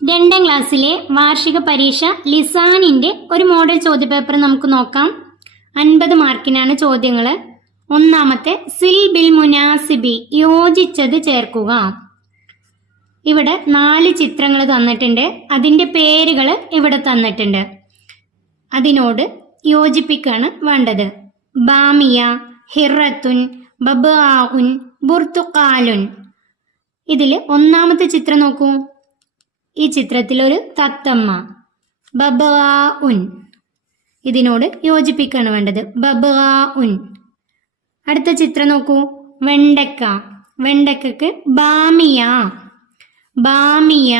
2ാം ക്ലാസ്സിലെ വാർഷിക പരീക്ഷ ലിസാനിന്റെ ഒരു മോഡൽ ചോദ്യപേപ്പർ നമുക്ക് നോക്കാം. 50 മാർക്കിനാണ് ചോദ്യങ്ങൾ. ഒന്നാമത്തെ സിൽ ബിൽ മുനാസിബി, യോജിച്ചത് ചേർക്കുക. ഇവിടെ 4 ചിത്രങ്ങൾ തന്നിട്ടുണ്ട്. അതിന്റെ പേരുകൾ ഇവിടെ തന്നിട്ടുണ്ട്. അതിനോട് യോജിപ്പിക്കാണ് വേണ്ടത്. ബാമിയ, ഹിറത്തുൻ, ബബാഉൻ, ബുർത്തുഖാലുൻ. ഇതിൽ ഒന്നാമത്തെ ചിത്രം നോക്കൂ. ഈ ചിത്രത്തിലൊരു തത്തമ്മ, ബബാഉൻ. ഇതിനോട് യോജിപ്പിക്കാണ് വേണ്ടത്, ബബാഉൻ. അടുത്ത ചിത്രം നോക്കൂ, വെണ്ടക്ക. വെണ്ടക്കക്ക് ബാമിയ, ബാമിയ.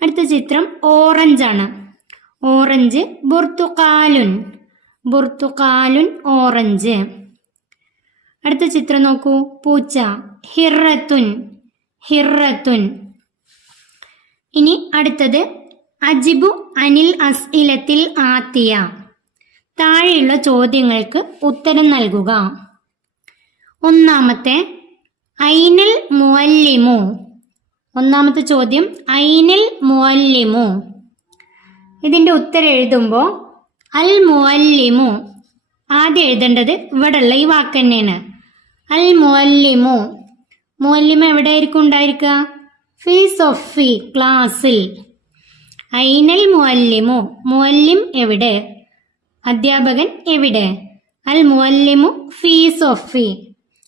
അടുത്ത ചിത്രം ഓറഞ്ചാണ്. Orange ബുർത്തുഖാലുൻ, ബുർത്തുഖാലുൻ orange. അടുത്ത ചിത്രം നോക്കൂ, പൂച്ച, ഹിറത്തുൻ, ഹിറത്തുൻ. ഇനി അടുത്തത് അജിബു അനിൽ അസ്ഇലത്തിൽ ആത്തിയ. താഴെയുള്ള ചോദ്യങ്ങൾക്ക് ഉത്തരം നൽകുക. ഒന്നാമത്തെ ഐനൽ മുഅല്ലിമു. ഒന്നാമത്തെ ചോദ്യം ഐനൽ മുഅല്ലിമു. ഇതിന്റെ ഉത്തരം എഴുതുമ്പോൾ അൽ മുഅല്ലിമു ആദ്യം എഴുതേണ്ടത് ഇവിടെയുള്ള ഈ വാക്ക് തന്നെയാണ്, അൽ മുഅല്ലിമു. മുഅല്ലിമ എവിടെയായിരിക്കും ഉണ്ടായിരിക്കുക? ഫി സൊഫി, ക്ലാസ്സിൽ. ഐനൽ മുഅല്ലിമു, മുഅല്ലിം എവിടെ? അധ്യാപകൻ എവിടെ? അൽ മുഅല്ലിമു ഫി സൊഫി,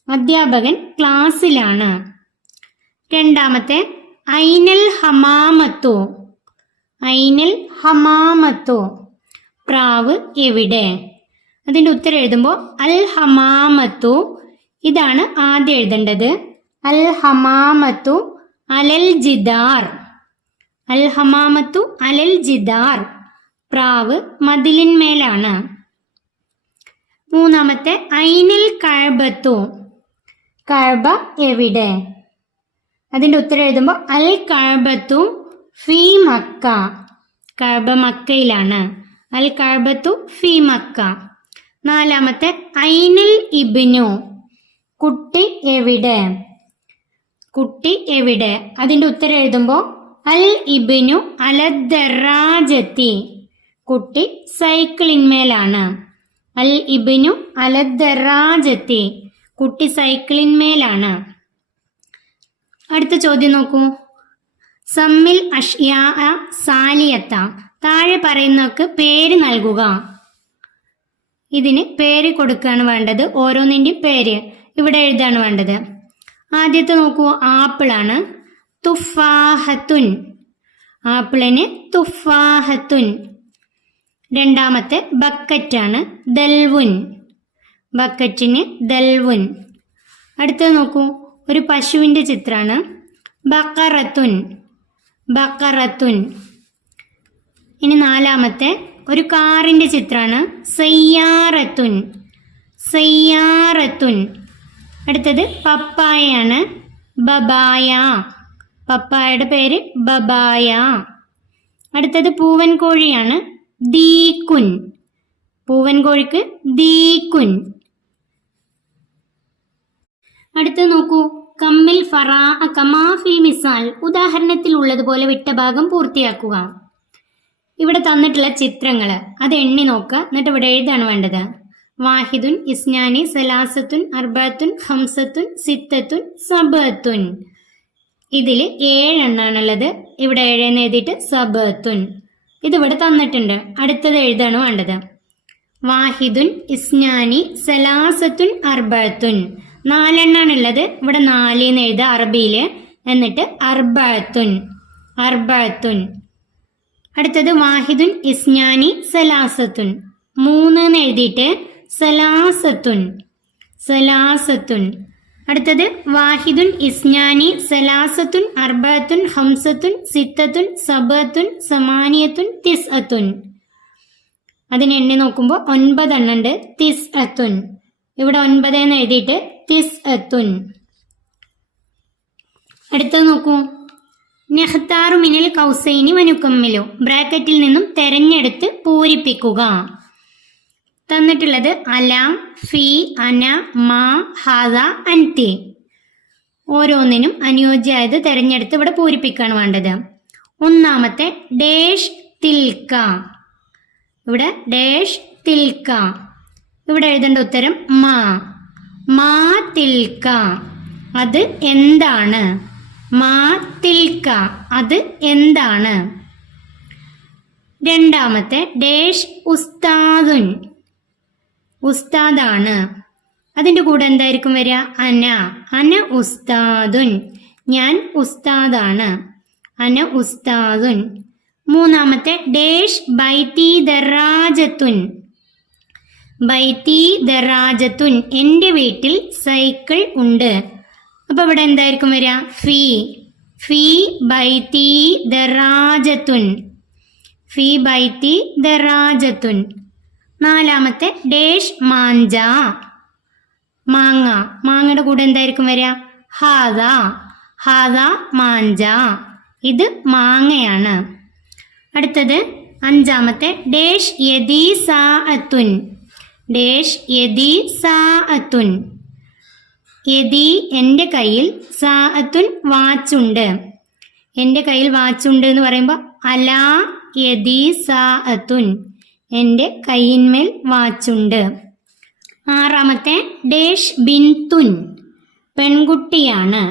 അധ്യാപകൻ ക്ലാസ്സിലാണ്. രണ്ടാമത്തെ ഐനൽ ഹമാമത്തു. ഐനൽ ഹമാമത്തു, പ്രാവ് എവിടെ? അതിന്റെ ഉത്തരം എഴുതുമ്പോൾ അൽ ഹമാമത്തു. ഇതാണ് ആദ്യം എഴുതേണ്ടത്. അൽ ഹമാമത്തു അലൽ ജിദാർ. അൽ ഹമാമത്തു അലൽ ജിദാർ, പ്രാവ് മതിലിന്മേലാണ്. മൂന്നാമത്തെ ഐനൽ കഅബത്തു, കഅബ എവിടെ? അതിന്റെ ഉത്തരം എഴുതുമ്പോൾ അൽ കഅബത്തു ഫി മക്ക, കഅബ മക്കയിലാണ്. അൽ കഅബത്തു ഫി മക്ക. നാലാമത്തെ ഐനൽ ഇബ്നു, കുട്ടി എവിടെ? കുട്ടി എവിടെ? അതിന്റെ ഉത്തരം എഴുതുമ്പോൾ അൽ ഇബ്നു അലദ്ദറാജത്തി, കുട്ടി സൈക്കിളിന്മേലാണ്. അൽ ഇബ്നു അലദ്ദറാജത്തി, കുട്ടി സൈക്കിളിന്മേലാണ്. അടുത്ത ചോദ്യം നോക്കൂ. സമ്മിൽ അഷ്യാ സാലിയത്ത. താഴെ പറയുന്നവർക്ക് പേര് നൽകുക. ഇതിന് പേര് കൊടുക്കുകയാണ് വേണ്ടത്. ഓരോന്നിൻ്റെയും പേര് ഇവിടെ എഴുതാണ് വേണ്ടത്. ആദ്യത്തെ നോക്കൂ, ആപ്പിളാണ്, തുഫാഹത്തുൻ. ആപ്പിളിന് തുഫാഹത്തുൻ. രണ്ടാമത്തെ ബക്കറ്റാണ്, ദൽവുൻ. ബക്കറ്റിന് ദൽവുൻ. അടുത്തത് നോക്കൂ, ഒരു പശുവിൻ്റെ ചിത്രമാണ്, ബക്കറത്തുൻ, ബക്കറത്തുൻ. ഇനി നാലാമത്തെ ഒരു കാറിൻ്റെ ചിത്രമാണ്, സയ്യാറത്തുൻ, സയ്യാറത്തുൻ. അടുത്തത് പപ്പായയാണ്, ബബായ. പപ്പായയുടെ പേര് ബബായ. അടുത്തത് പൂവൻ കോഴിയാണ്, ദീക്കുൻ. പൂവൻ കോഴിക്ക് ദീക്കുൻ. അടുത്തത് നോക്കൂ, കമ്മിൽ ഫറാ കമാഫിൽ മിസാൽ. ഉദാഹരണത്തിൽ ഉള്ളതുപോലെ വിട്ട ഭാഗം പൂർത്തിയാക്കുക. ഇവിടെ തന്നിട്ടുള്ള ചിത്രങ്ങൾ അത് എണ്ണി നോക്കുക. എന്നിട്ട് ഇവിടെ എഴുതാണ് വേണ്ടത്. വാഹിദുൻ, ഇസ്നാനി, സലാസത്തുൻ, അർബത്തുൻ, ഹംസത്തുൻ, സിത്തത്തുൻ, സബത്തുൻ. ഇതിൽ 7 എണ്ണാണുള്ളത്. ഇവിടെ 7 എന്ന് എഴുതിയിട്ട് സബത്തുൻ. ഇതിവിടെ തന്നിട്ടുണ്ട്. അടുത്തത് എഴുതാണ് വേണ്ടത്. വാഹിദുൻ, ഇസ്നാനി, സലാസത്തുൻ, അർബത്തുൻ. 4 എണ്ണാണുള്ളത്. ഇവിടെ 4 എന്ന് എഴുതുക അറബിയിൽ. എന്നിട്ട് അർബത്തുൻ, അർബത്തുൻ. അടുത്തത് വാഹിദുൻ, ഇസ്നാനി, സലാസത്തുൻ. 3 എന്ന് എഴുതിയിട്ട് സലാസത്തുൻ, സലാസത്തുൻ. അടുത്തത് വാഹിദുൻ, ഇസ്നാനി, സലാസത്തുൻ, അർബത്തുൻ, ഹംസത്തുൻ, സിത്തത്തുൻ, സബത്തുൻ, സമാനിയത്തുൻ, തിസ്അത്തുൻ. അതിന് എണ്ണി നോക്കുമ്പോൾ 9 എണ്ണുണ്ട്. തിസ്അത്തുൻ. ഇവിടെ 9 എന്ന് എഴുതിയിട്ട് തിസ്അത്തുൻ. അടുത്തത് നോക്കൂ, നെഹ്താറു മിനൽ കൗസൈനി വനുക്കമ്മിലു. ബ്രാക്കറ്റിൽ നിന്നും തെരഞ്ഞെടുത്ത് പൂരിപ്പിക്കുക. തന്നിട്ടുള്ളത് അല, ഫി, അന, മാ, ഹാദ, അൻതി. ഓരോന്നിനും അനുയോജ്യമായത് തിരഞ്ഞെടുത്ത് ഇവിടെ പൂരിപ്പിക്കുകയാണ് വേണ്ടത്. ഒന്നാമത്തെ ഡേഷ് തിൽക്ക. ഇവിടെ ഡേഷ് തിൽക്ക. ഇവിടെ എഴുതേണ്ട ഉത്തരം മാ തിൽക്ക. അത് എന്താണ്? മാ തിൽക്ക. അത് എന്താണ്? രണ്ടാമത്തെ ഡേഷ് ഉസ്താദുൻ. ഉസ്താദാണ്. അതിൻ്റെ കൂടെ എന്തായിരിക്കും വരിക? അന ഉസ്താദുൻ. ഞാൻ ഉസ്താദാണ്. അന ഉസ്താദുൻ. മൂന്നാമത്തെ ഡേഷ് ബൈത്തി ദറാജത്തുൻ. ബൈത്തി ദറാജത്തുൻ. എൻ്റെ വീട്ടിൽ സൈക്കിൾ ഉണ്ട്. അപ്പൊ ഇവിടെ എന്തായിരിക്കും വരിക? ഫി ബൈത്തി ദറാജത്തുൻ. ഫി ബൈത്തി ദറാജത്തുൻ. നാലാമത്തെ ഡേഷ് മാഞ്ച. മാങ്ങ. മാങ്ങയുടെ കൂടെ എന്തായിരിക്കും വരിക? ഹാദ മാഞ്ച. ഇത് മാങ്ങയാണ്. അടുത്തത് അഞ്ചാമത്തെ ഡേഷ് യദി സാഅത്തുൻ. ഡേഷ് യദി സാഅത്തുൻ. യദി എൻ്റെ കയ്യിൽ, സാഅത്തുൻ വാച്ചുണ്ട്. എൻ്റെ കയ്യിൽ വാച്ചുണ്ട് എന്ന് പറയുമ്പോൾ അലാ യദി സാഅത്തുൻ. എൻ്റെ കയ്യിന്മേൽ വാച്ചുണ്ട്. ആറാമത്തെ ഡേഷ് ബിൻതുൻ. പെൺകുട്ടിയാണ്.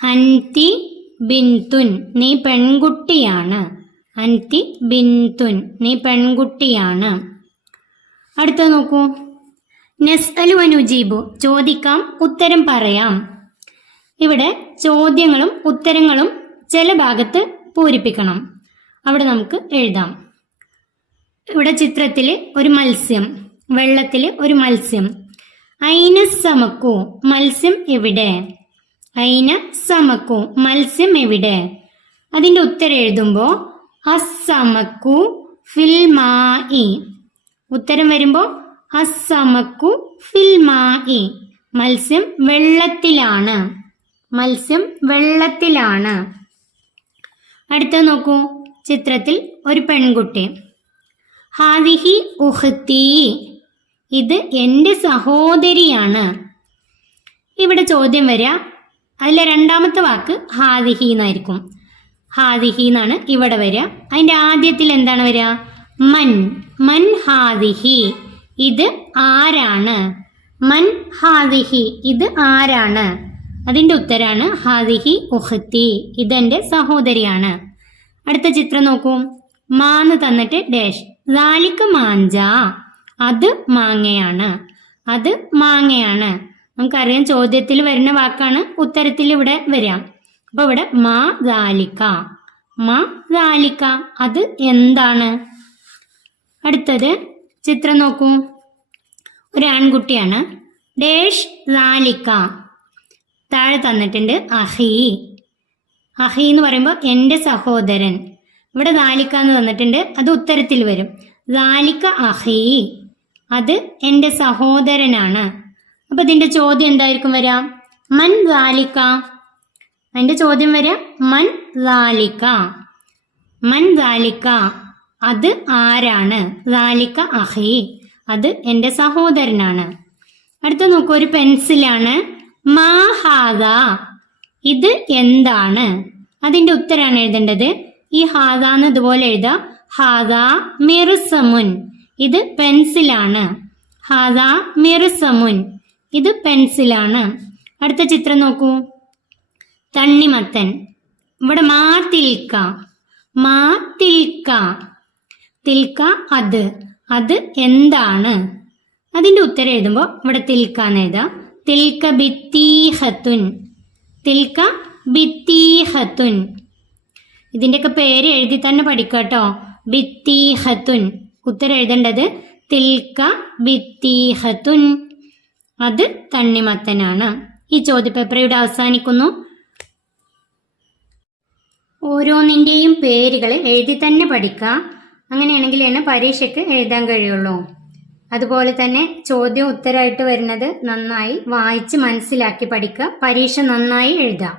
അൻതി ബിൻതുൻ. നീ പെൺകുട്ടിയാണ്. അൻതി ബിൻതുൻ. നീ പെൺകുട്ടിയാണ്. അടുത്തത് നോക്കൂ. നസ്അലു വനുജീബു. ചോദിക്കാം, ഉത്തരം പറയാം. ഇവിടെ ചോദ്യങ്ങളും ഉത്തരങ്ങളും ചില ഭാഗത്ത് പൂരിപ്പിക്കണം. അവിടെ നമുക്ക് എഴുതാം. ഇവിടെ ചിത്രത്തിൽ ഒരു മത്സ്യം, വെള്ളത്തിൽ ഒരു മത്സ്യം. ഐന സമക്കു. മത്സ്യം എവിടെ? ഐന സമക്കു. മത്സ്യം എവിടെ? അതിൻ്റെ ഉത്തരം എഴുതുമ്പോൾ അസ്സമക്കു ഫിൽ മായി. ഉത്തരം വരുമ്പോൾ അസ്സമക്കു ഫിൽ മായി. മത്സ്യം വെള്ളത്തിലാണ്. മത്സ്യം വെള്ളത്തിലാണ്. അടുത്തത് നോക്കൂ. ചിത്രത്തിൽ ഒരു പെൺകുട്ടി. ഹാദിഹി ഉഖ്തി. ഇത് എൻ്റെ സഹോദരിയാണ്. ഇവിടെ ചോദ്യം വരിക, അതിലെ രണ്ടാമത്തെ വാക്ക് ഹാദിഹി എന്നായിരിക്കും. ഹാദിഹി എന്നാണ് ഇവിടെ വരിക. അതിൻ്റെ ആദ്യത്തിൽ എന്താണ് വരിക? മൻ ഹാദിഹി. ഇത് ആരാണ്? മൻ ഹാദിഹി. ഇത് ആരാണ്? അതിൻ്റെ ഉത്തരാണ് ഹാദിഹി ഉഖ്തി. ഇതെൻ്റെ സഹോദരിയാണ്. അടുത്ത ചിത്രം നോക്കൂ. മാന്ന് തന്നിട്ട് ഡാഷ്. ദാലിക മാഞ്ച. അത് മാങ്ങയാണ്. അത് മാങ്ങയാണ്. നമുക്കറിയാം ചോദ്യത്തിൽ വരുന്ന വാക്കാണ് ഉത്തരത്തിൽ ഇവിടെ വരാം. അപ്പൊ ഇവിടെ മാ ദാലിക. അത് എന്താണ്? അടുത്തത് ചിത്രം നോക്കൂ. ഒരു ആൺകുട്ടിയാണ്. ഡേഷ് ദാലിക. താഴെ തന്നിട്ടുണ്ട് അഹി. അഹി എന്ന് പറയുമ്പോൾ എൻ്റെ സഹോദരൻ. ഇവിടെ ദാലിക എന്ന് തന്നിട്ടുണ്ട്. അത് ഉത്തരത്തിൽ വരും. ദാലിക അഹി. അത് എൻ്റെ സഹോദരനാണ്. അപ്പൊ ഇതിന്റെ ചോദ്യം എന്തായിരിക്കും വരിക? മൻ ദാലിക. അതിന്റെ ചോദ്യം വരിക മൻ ദാലിക. മൻ ദാലിക. അത് ആരാണ്? ദാലിക അഹി. അത് എൻ്റെ സഹോദരനാണ്. അടുത്ത നോക്കൂ. ഒരു പെൻസിലാണ്. മാ ഹാദ. ഇത് എന്താണ്? അതിന്റെ ഉത്തരാണ് എഴുതേണ്ടത്. ഈ ഹാദ എന്ന് ഇതുപോലെ എഴുതാ. ഹാദ മിർസമുൻ. ഇത് പെൻസിലാണ്. ഹാദ മിർസമുൻ. ഇത് പെൻസിലാണ്. അടുത്ത ചിത്രം നോക്കൂ. തണ്ണിമത്തൻ. ഇവിടെ മാ തിൽക്ക. തിൽക്ക അത് എന്താണ്? അതിന്റെ ഉത്തരം എഴുതുമ്പോൾ ഇവിടെ തിൽക്ക എന്ന് എഴുതാം. തിൽക്ക ബിത്തീഹത്തുൻ. ഇതിന്റെയൊക്കെ പേര് എഴുതി തന്നെ പഠിക്കാട്ടോ. ബിത്തീഹത്തുൻ. ഉത്തരം എഴുതേണ്ടത് തിൽക്ക ബിത്തീഹത്തുൻ. അത് തണ്ണിമത്തനാണ്. ഈ ചോദ്യപേപ്പർ ഇവിടെ അവസാനിക്കുന്നു. ഓരോന്നിൻ്റെയും പേരുകൾ എഴുതി തന്നെ പഠിക്കുക. അങ്ങനെയാണെങ്കിലാണ് പരീക്ഷയ്ക്ക് എഴുതാൻ കഴിയുള്ളൂ. അതുപോലെ തന്നെ ചോദ്യം ഉത്തരമായിട്ട് വരുന്നത് നന്നായി വായിച്ച് മനസ്സിലാക്കി പഠിക്കുക. പരീക്ഷ നന്നായി എഴുതാം.